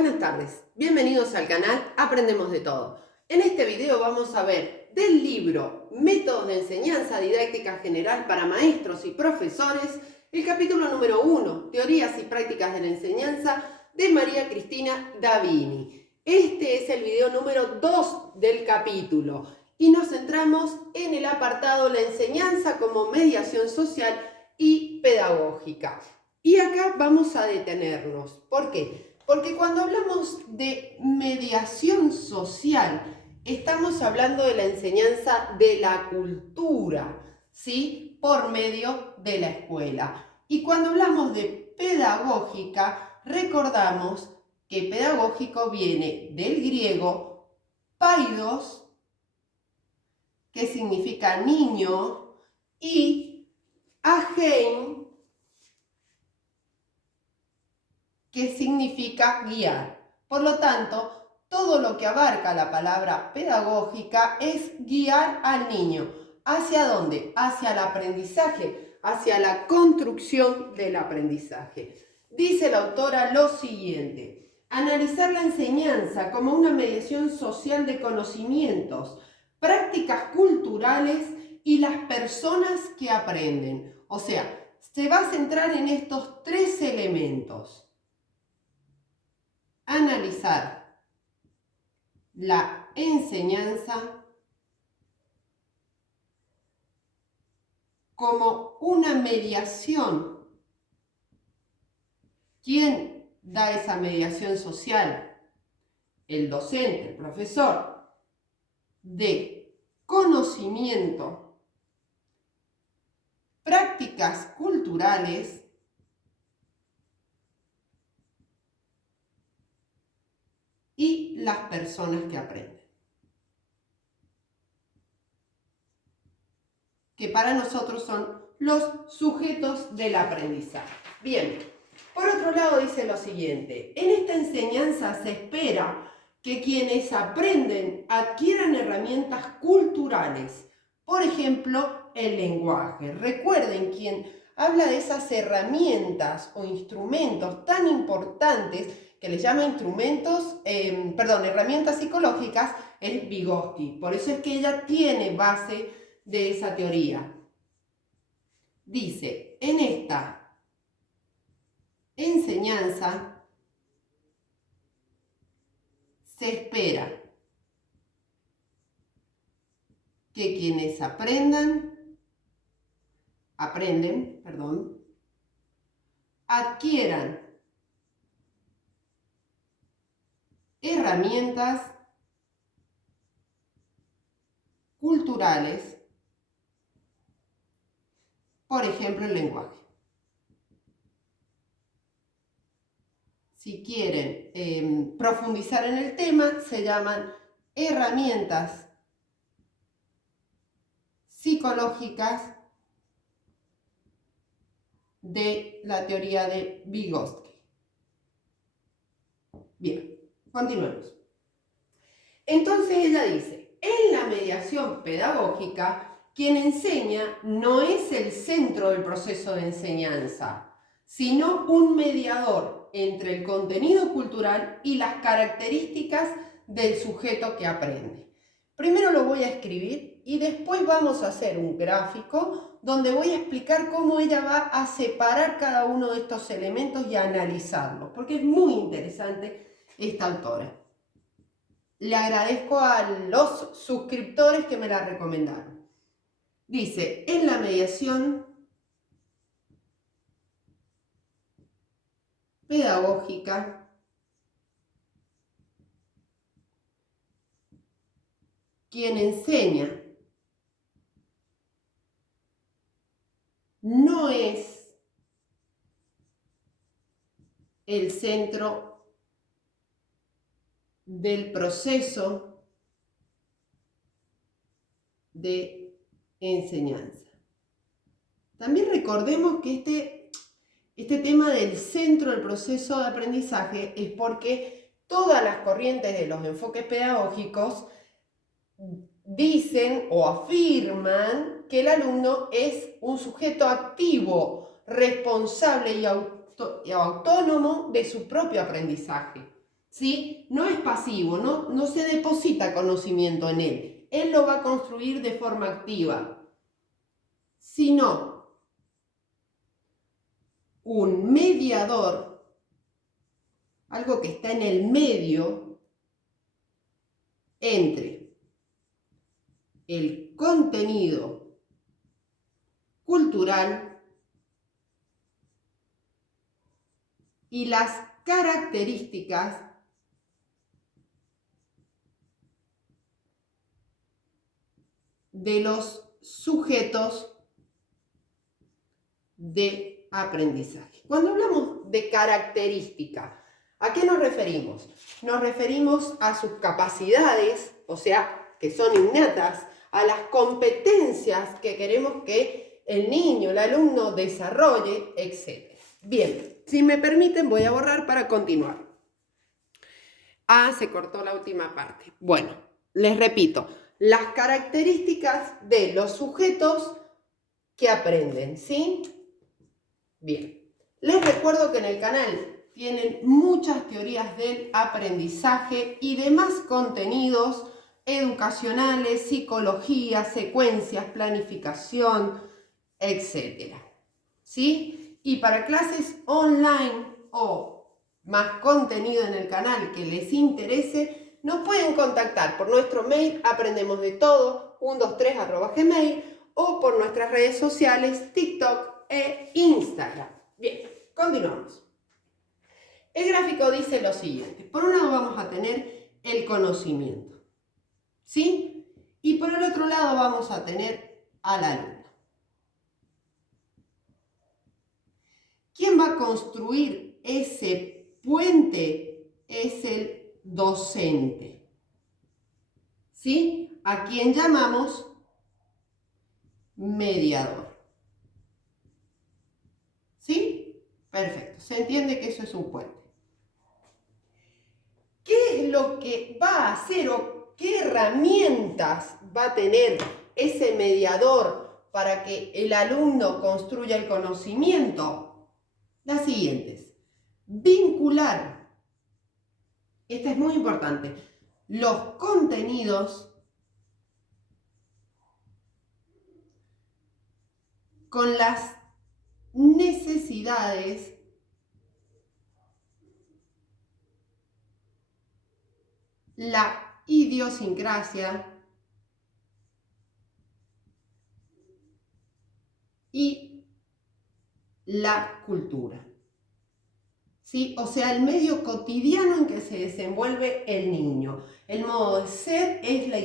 Buenas tardes, bienvenidos al canal Aprendemos de Todo. En este video vamos a ver del libro Métodos de Enseñanza Didáctica General para Maestros y Profesores, el capítulo número 1, Teorías y Prácticas de la Enseñanza, de María Cristina Davini. Este es el video número 2 del capítulo y nos centramos en el apartado La enseñanza como mediación social y pedagógica. Y acá vamos a detenernos. ¿Por qué? Porque cuando hablamos de mediación social, estamos hablando de la enseñanza de la cultura, ¿sí? Por medio de la escuela. Y cuando hablamos de pedagógica, recordamos que pedagógico viene del griego paidos, que significa niño, y agein, que significa guiar. Por lo tanto, todo lo que abarca la palabra pedagógica es guiar al niño. ¿Hacia dónde? Hacia el aprendizaje, hacia la construcción del aprendizaje. Dice la autora lo siguiente: analizar la enseñanza como una mediación social de conocimientos, prácticas culturales y las personas que aprenden. O sea, se va a centrar en estos tres elementos. Analizar la enseñanza como una mediación. ¿Quién da esa mediación social? El docente, el profesor, de conocimiento, prácticas culturales y las personas que aprenden. Que para nosotros son los sujetos del aprendizaje. Bien, por otro lado dice lo siguiente: en esta enseñanza se espera que quienes aprenden adquieran herramientas culturales, por ejemplo, el lenguaje. Recuerden, quien habla de esas herramientas o instrumentos tan importantes que les llama herramientas psicológicas, es Vygotsky. Por eso es que ella tiene base de esa teoría. Dice, en esta enseñanza se espera que quienes aprenden, adquieran herramientas culturales, por ejemplo, el lenguaje. Si quieren profundizar en el tema, se llaman herramientas psicológicas de la teoría de Vygotsky. Bien, continuemos. Entonces ella dice, en la mediación pedagógica, quien enseña no es el centro del proceso de enseñanza, sino un mediador entre el contenido cultural y las características del sujeto que aprende. Primero lo voy a escribir y después vamos a hacer un gráfico donde voy a explicar cómo ella va a separar cada uno de estos elementos y a analizarlos, porque es muy interesante esta autora. Le agradezco a los suscriptores que me la recomendaron. Dice, en la mediación pedagógica, quien enseña no es el centro del proceso de enseñanza. También recordemos que este tema del centro del proceso de aprendizaje es porque todas las corrientes de los enfoques pedagógicos dicen o afirman que el alumno es un sujeto activo, responsable y autónomo de su propio aprendizaje, ¿sí? No es pasivo, no se deposita conocimiento en él. Él lo va a construir de forma activa, sino un mediador, algo que está en el medio entre el contenido cultural y las características de los sujetos de aprendizaje. Cuando hablamos de característica, ¿a qué nos referimos? Nos referimos a sus capacidades, o sea, que son innatas, a las competencias que queremos que el niño, el alumno desarrolle, etc. Bien, si me permiten voy a borrar para continuar. Ah, se cortó la última parte. Bueno, les repito, las características de los sujetos que aprenden, ¿sí? Bien, les recuerdo que en el canal tienen muchas teorías del aprendizaje y demás contenidos educacionales, psicología, secuencias, planificación, etc. ¿Sí? Y para clases online o más contenido en el canal que les interese, nos pueden contactar por nuestro mail aprendemosdetodo123@gmail o por nuestras redes sociales TikTok e Instagram. Bien, continuamos. El gráfico dice lo siguiente. Por un lado vamos a tener el conocimiento, ¿sí? Y por el otro lado vamos a tener al alumno. ¿Quién va a construir ese puente? Es el docente, ¿sí? A quien llamamos mediador. ¿Sí? Perfecto. Se entiende que eso es un puente. ¿Qué es lo que va a hacer o qué herramientas va a tener ese mediador para que el alumno construya el conocimiento? Las siguientes. Vincular, esta es muy importante, los contenidos con las necesidades la idiosincrasia y la cultura. ¿Sí? O sea, el medio cotidiano en que se desenvuelve el niño. El modo de ser es la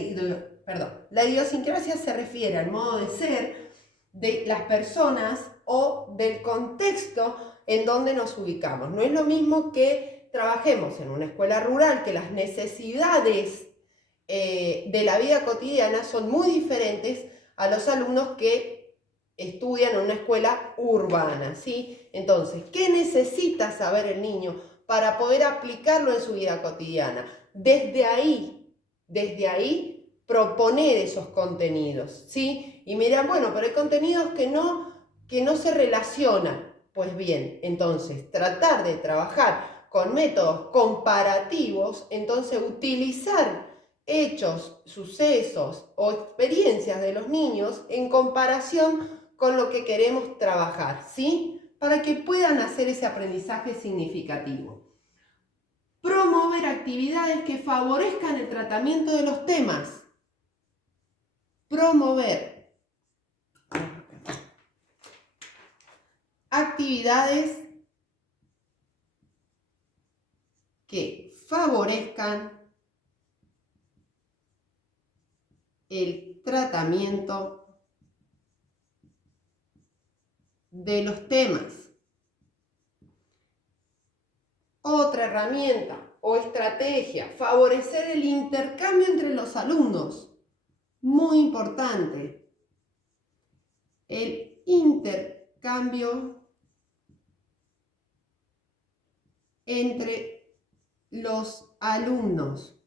idiosincrasia se refiere al modo de ser de las personas o del contexto en donde nos ubicamos. No es lo mismo que trabajemos en una escuela rural, que las necesidades de la vida cotidiana son muy diferentes a los alumnos que estudian en una escuela urbana, ¿sí? Entonces, ¿qué necesita saber el niño para poder aplicarlo en su vida cotidiana? Desde ahí proponer esos contenidos, ¿sí? Y me dirán, bueno, pero hay contenidos que no se relacionan. Pues bien, entonces, tratar de trabajar con métodos comparativos, entonces utilizar hechos, sucesos o experiencias de los niños en comparación con lo que queremos trabajar, ¿sí? Para que puedan hacer ese aprendizaje significativo. Promover actividades que favorezcan el tratamiento de los temas. Promover actividades que favorezcan el tratamiento de los temas. Otra herramienta o estrategia, favorecer el intercambio entre los alumnos. Muy importante. El intercambio entre los alumnos.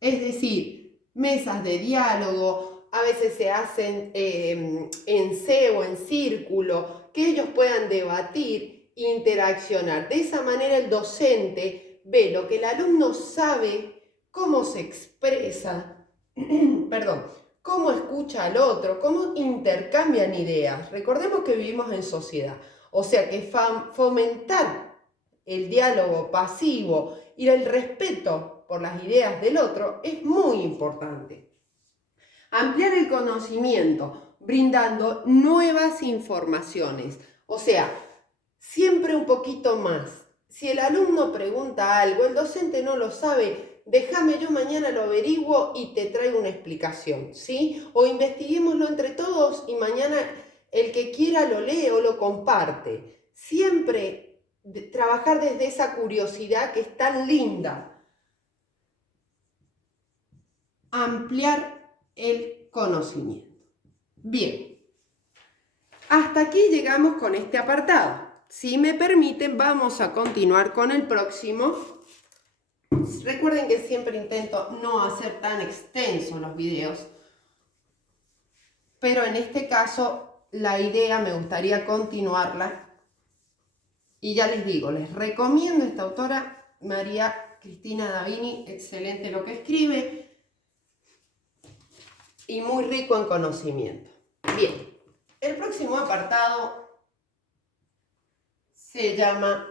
Es decir, mesas de diálogo, a veces se hacen en C o en círculo, que ellos puedan debatir, interaccionar. De esa manera el docente ve lo que el alumno sabe, cómo se expresa, perdón, cómo escucha al otro, cómo intercambian ideas. Recordemos que vivimos en sociedad, o sea que fomentar el diálogo pasivo y el respeto por las ideas del otro es muy importante. Ampliar el conocimiento, brindando nuevas informaciones, o sea, siempre un poquito más. Si el alumno pregunta algo, el docente no lo sabe, déjame, yo mañana lo averiguo y te traigo una explicación, ¿sí? O investiguémoslo entre todos y mañana el que quiera lo lee o lo comparte. Siempre trabajar desde esa curiosidad que es tan linda. Ampliar el conocimiento. Bien, hasta aquí llegamos con este apartado. Si me permiten, vamos a continuar con el próximo. Recuerden que siempre intento no hacer tan extensos los videos, pero en este caso la idea me gustaría continuarla. Y ya les digo, les recomiendo esta autora, María Cristina Davini, excelente lo que escribe y muy rico en conocimiento. Bien, el próximo apartado se llama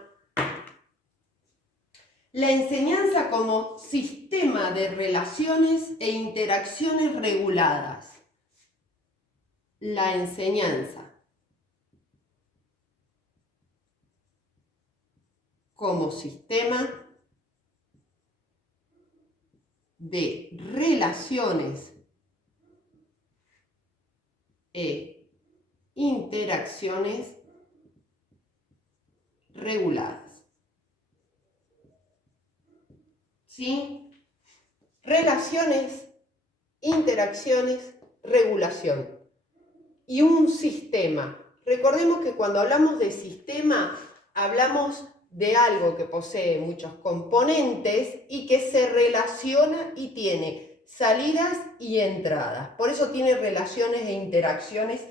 la enseñanza como sistema de relaciones e interacciones reguladas. La enseñanza como sistema de relaciones e interacciones reguladas. ¿Sí? Relaciones, interacciones, regulación. Y un sistema. Recordemos que cuando hablamos de sistema, hablamos de algo que posee muchos componentes y que se relaciona y tiene salidas y entradas. Por eso tiene relaciones e interacciones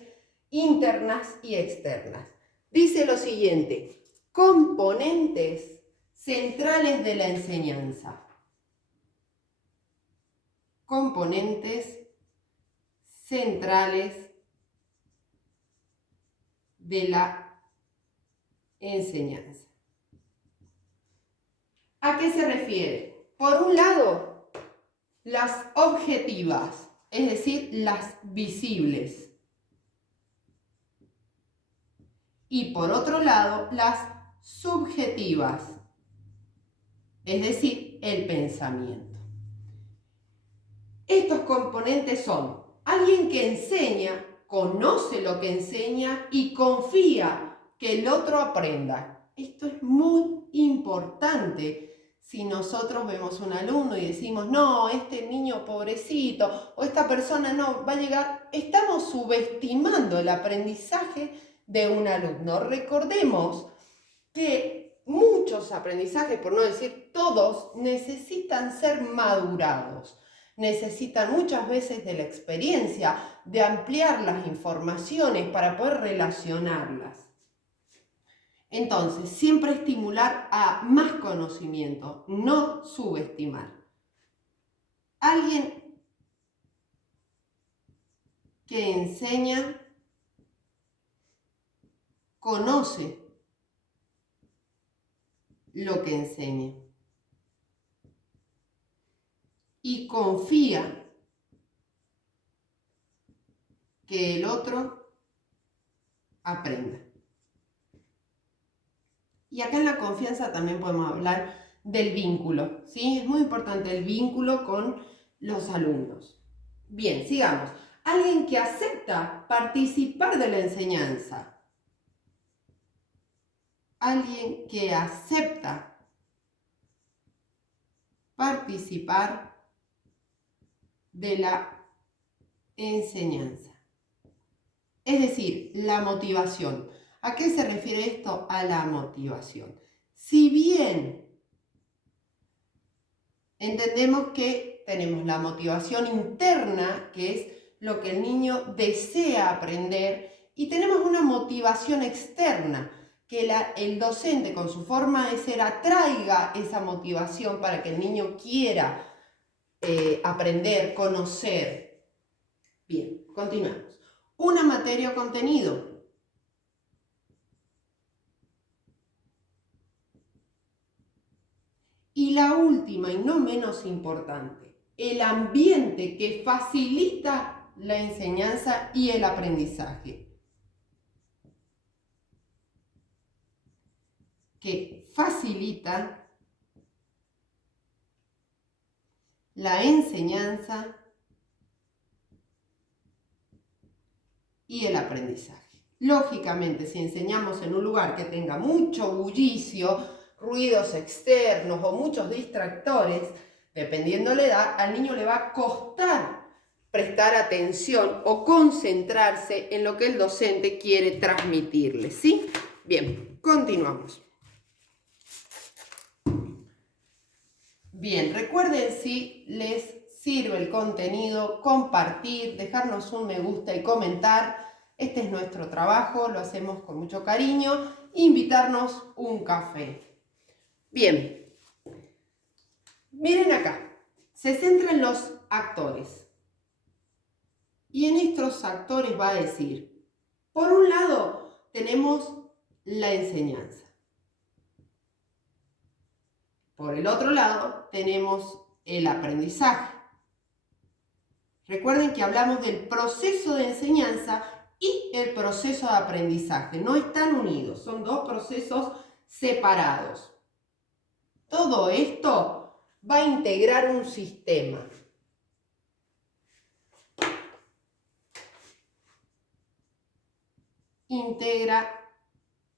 internas y externas. Dice lo siguiente: componentes centrales de la enseñanza. Componentes centrales de la enseñanza. ¿A qué se refiere? Por un lado, las objetivas, es decir, las visibles. Y por otro lado, las subjetivas, es decir, el pensamiento. Estos componentes son alguien que enseña, conoce lo que enseña y confía que el otro aprenda. Esto es muy importante. Si nosotros vemos un alumno y decimos, no, este niño pobrecito o esta persona no va a llegar, estamos subestimando el aprendizaje de un alumno. Recordemos que muchos aprendizajes, por no decir todos, necesitan ser madurados. Necesitan muchas veces de la experiencia, de ampliar las informaciones para poder relacionarlas. Entonces, siempre estimular a más conocimiento, no subestimar. Alguien que enseña, conoce lo que enseña y confía que el otro aprenda. Y acá en la confianza también podemos hablar del vínculo, ¿sí? Es muy importante el vínculo con los alumnos. Bien, sigamos. Alguien que acepta participar de la enseñanza. Alguien que acepta participar de la enseñanza. Es decir, la motivación. ¿A qué se refiere esto? A la motivación. Si bien entendemos que tenemos la motivación interna, que es lo que el niño desea aprender, y tenemos una motivación externa, que el docente con su forma de ser atraiga esa motivación para que el niño quiera aprender, conocer. Bien, continuamos. Una materia o contenido. Y la última y no menos importante, el ambiente que facilita la enseñanza y el aprendizaje. Que facilita la enseñanza y el aprendizaje. Lógicamente, si enseñamos en un lugar que tenga mucho bullicio, ruidos externos o muchos distractores, dependiendo la edad, al niño le va a costar prestar atención o concentrarse en lo que el docente quiere transmitirle, ¿sí? Bien, continuamos. Bien, recuerden, si les sirve el contenido, compartir, dejarnos un me gusta y comentar. Este es nuestro trabajo, lo hacemos con mucho cariño. Invitarnos un café. Bien, miren acá, se centra en los actores. Y en estos actores va a decir, por un lado tenemos la enseñanza. Por el otro lado tenemos el aprendizaje. Recuerden que hablamos del proceso de enseñanza y el proceso de aprendizaje. No están unidos, son dos procesos separados. Todo esto va a integrar un sistema. Integra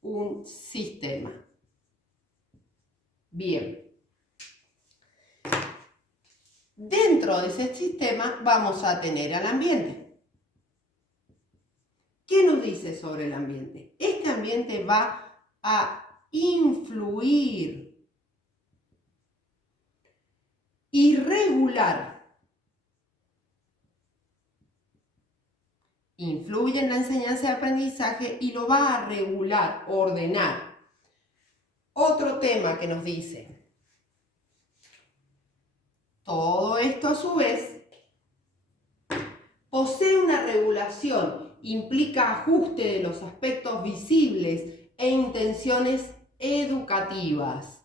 un sistema. Bien. Dentro de ese sistema vamos a tener al ambiente. ¿Qué nos dice sobre el ambiente? Este ambiente va a influir y regular. Influye en la enseñanza y aprendizaje y lo va a regular, ordenar. Otro tema que nos dice, todo esto a su vez posee una regulación, implica ajuste de los aspectos visibles e intenciones educativas.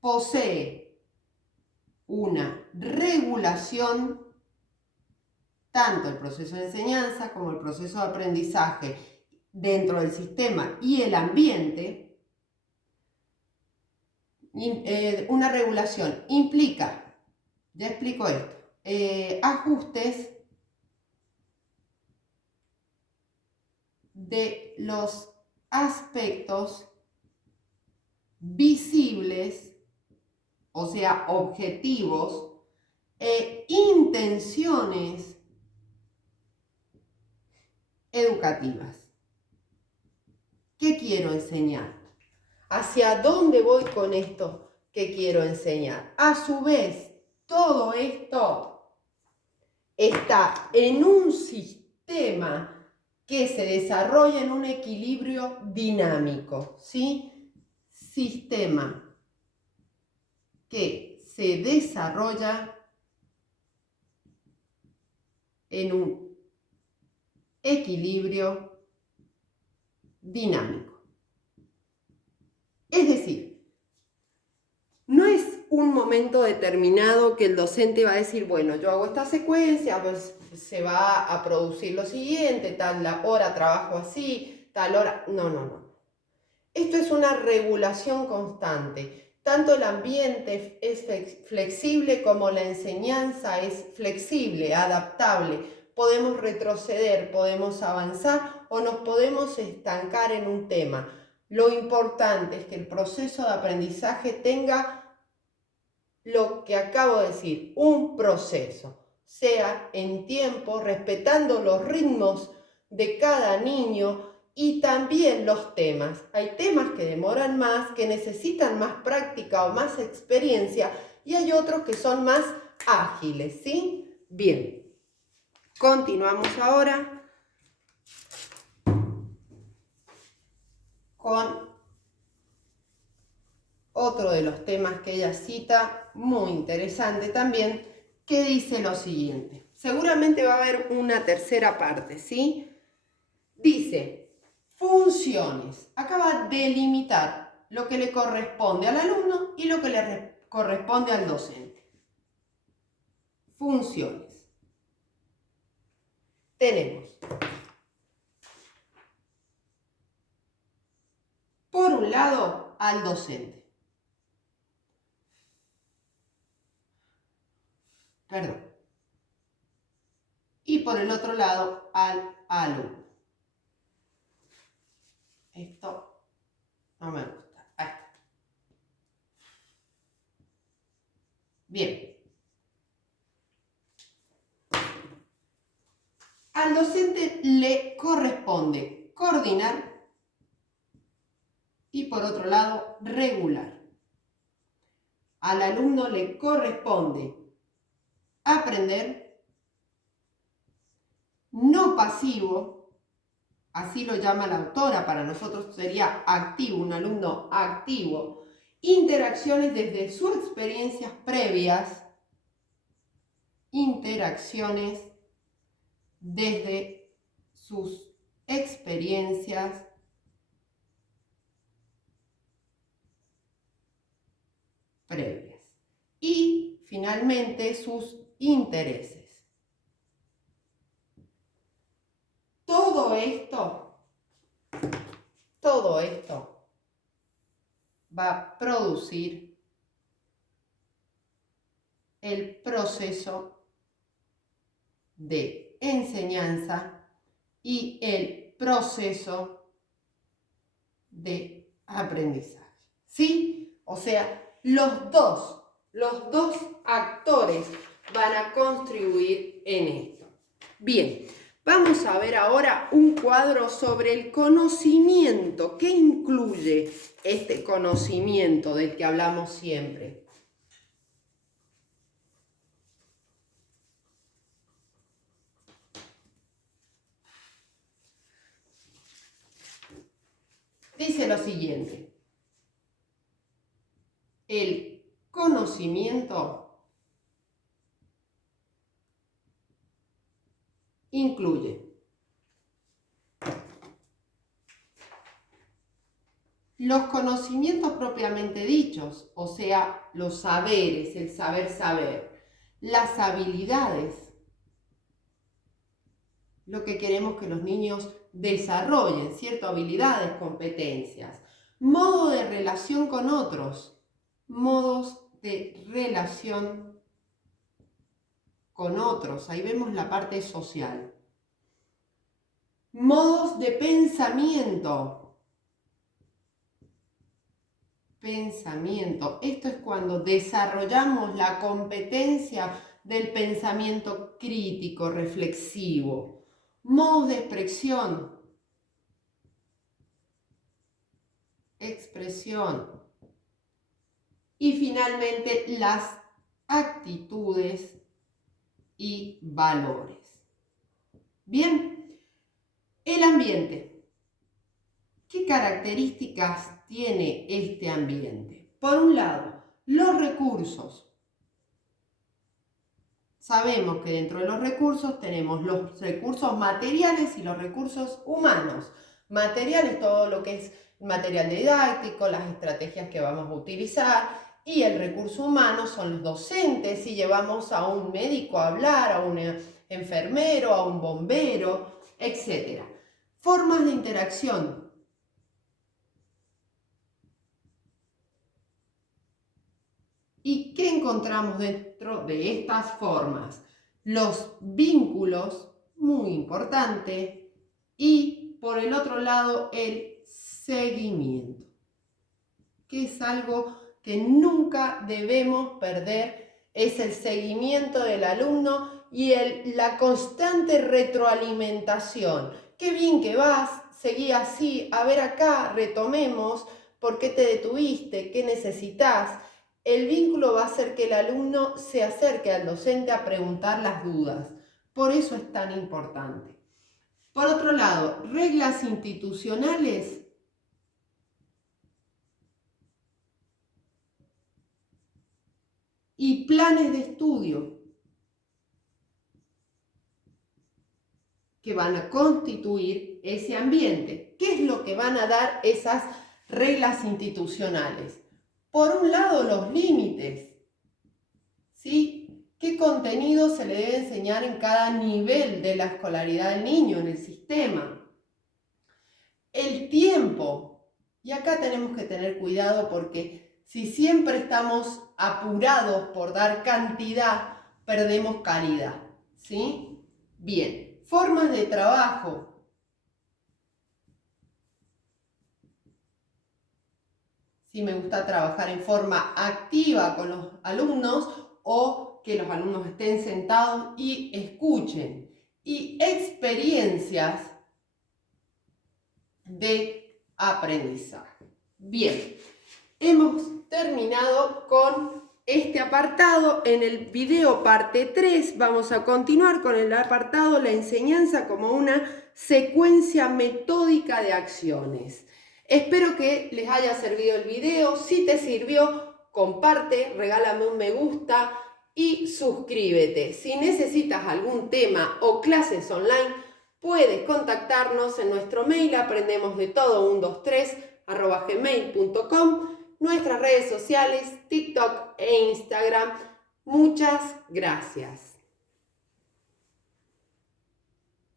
Posee una regulación, tanto el proceso de enseñanza como el proceso de aprendizaje dentro del sistema y el ambiente. Una regulación implica, ya explico esto, ajustes de los aspectos visibles, o sea, objetivos, e intenciones educativas. ¿Qué quiero enseñar? ¿Hacia dónde voy con esto que quiero enseñar? A su vez, todo esto está en un sistema que se desarrolla en un equilibrio dinámico, ¿sí? Sistema que se desarrolla en un equilibrio dinámico. Es decir, no es un momento determinado que el docente va a decir, bueno, yo hago esta secuencia, pues se va a producir lo siguiente, tal hora trabajo así, tal hora... No. Esto es una regulación constante. Tanto el ambiente es flexible como la enseñanza es flexible, adaptable. Podemos retroceder, podemos avanzar o nos podemos estancar en un tema. Lo importante es que el proceso de aprendizaje tenga lo que acabo de decir, un proceso, sea en tiempo, respetando los ritmos de cada niño y también los temas. Hay temas que demoran más, que necesitan más práctica o más experiencia y hay otros que son más ágiles, ¿sí? Bien, continuamos ahora. con otro de los temas que ella cita, muy interesante también, que dice lo siguiente. Seguramente va a haber una tercera parte, ¿sí? Dice, funciones. Acá va a delimitar lo que le corresponde al alumno y lo que le corresponde al docente. Funciones. Tenemos, por un lado, al docente. Perdón. Y por el otro lado, al alumno. Esto no me gusta. Ahí está. Bien. Al docente le corresponde coordinar y por otro lado, regular. Al alumno le corresponde aprender, no pasivo, así lo llama la autora, para nosotros sería activo, un alumno activo, interacciones desde sus experiencias previas, interacciones desde sus experiencias previas y finalmente sus intereses. Todo esto va a producir el proceso de enseñanza y el proceso de aprendizaje. ¿Sí? O sea, los dos actores van a contribuir en esto. Bien, vamos a ver ahora un cuadro sobre el conocimiento. ¿Qué incluye este conocimiento del que hablamos siempre? Dice lo siguiente. El conocimiento incluye los conocimientos propiamente dichos, o sea, los saberes, el saber, las habilidades, lo que queremos que los niños desarrollen, ¿cierto? Habilidades, competencias, modo de relación con otros, modos de relación con otros, ahí vemos la parte social. Modos de pensamiento. Esto es cuando desarrollamos la competencia del pensamiento crítico, reflexivo. Modos de expresión. Y finalmente las actitudes y valores. Bien, el ambiente. ¿Qué características tiene este ambiente? Por un lado, los recursos. Sabemos que dentro de los recursos tenemos los recursos materiales y los recursos humanos. Materiales, todo lo que es material didáctico, las estrategias que vamos a utilizar, y el recurso humano son los docentes, si llevamos a un médico a hablar, a un enfermero, a un bombero, etc. Formas de interacción. ¿Y qué encontramos dentro de estas formas? Los vínculos, muy importante, y por el otro lado el seguimiento, que es algo que nunca debemos perder, es el seguimiento del alumno y la constante retroalimentación. Qué bien que vas, seguí así, a ver acá, retomemos, ¿por qué te detuviste? ¿Qué necesitas? El vínculo va a hacer que el alumno se acerque al docente a preguntar las dudas. Por eso es tan importante. Por otro lado, reglas institucionales y planes de estudio que van a constituir ese ambiente. ¿Qué es lo que van a dar esas reglas institucionales? Por un lado, los límites, ¿sí? ¿Qué contenido se le debe enseñar en cada nivel de la escolaridad del niño en el sistema? El tiempo. Y acá tenemos que tener cuidado porque si siempre estamos apurados por dar cantidad, perdemos calidad, ¿sí? Bien, formas de trabajo. Si me gusta trabajar en forma activa con los alumnos o que los alumnos estén sentados y escuchen. Y experiencias de aprendizaje. Bien, hemos terminado con este apartado. En el video parte 3 vamos a continuar con el apartado La enseñanza como una secuencia metódica de acciones. Espero que les haya servido el video. Si te sirvió, comparte, regálame un me gusta y suscríbete. Si necesitas algún tema o clases online, puedes contactarnos en nuestro mail aprendemosdetodo123@gmail.com, nuestras redes sociales, TikTok e Instagram. Muchas gracias.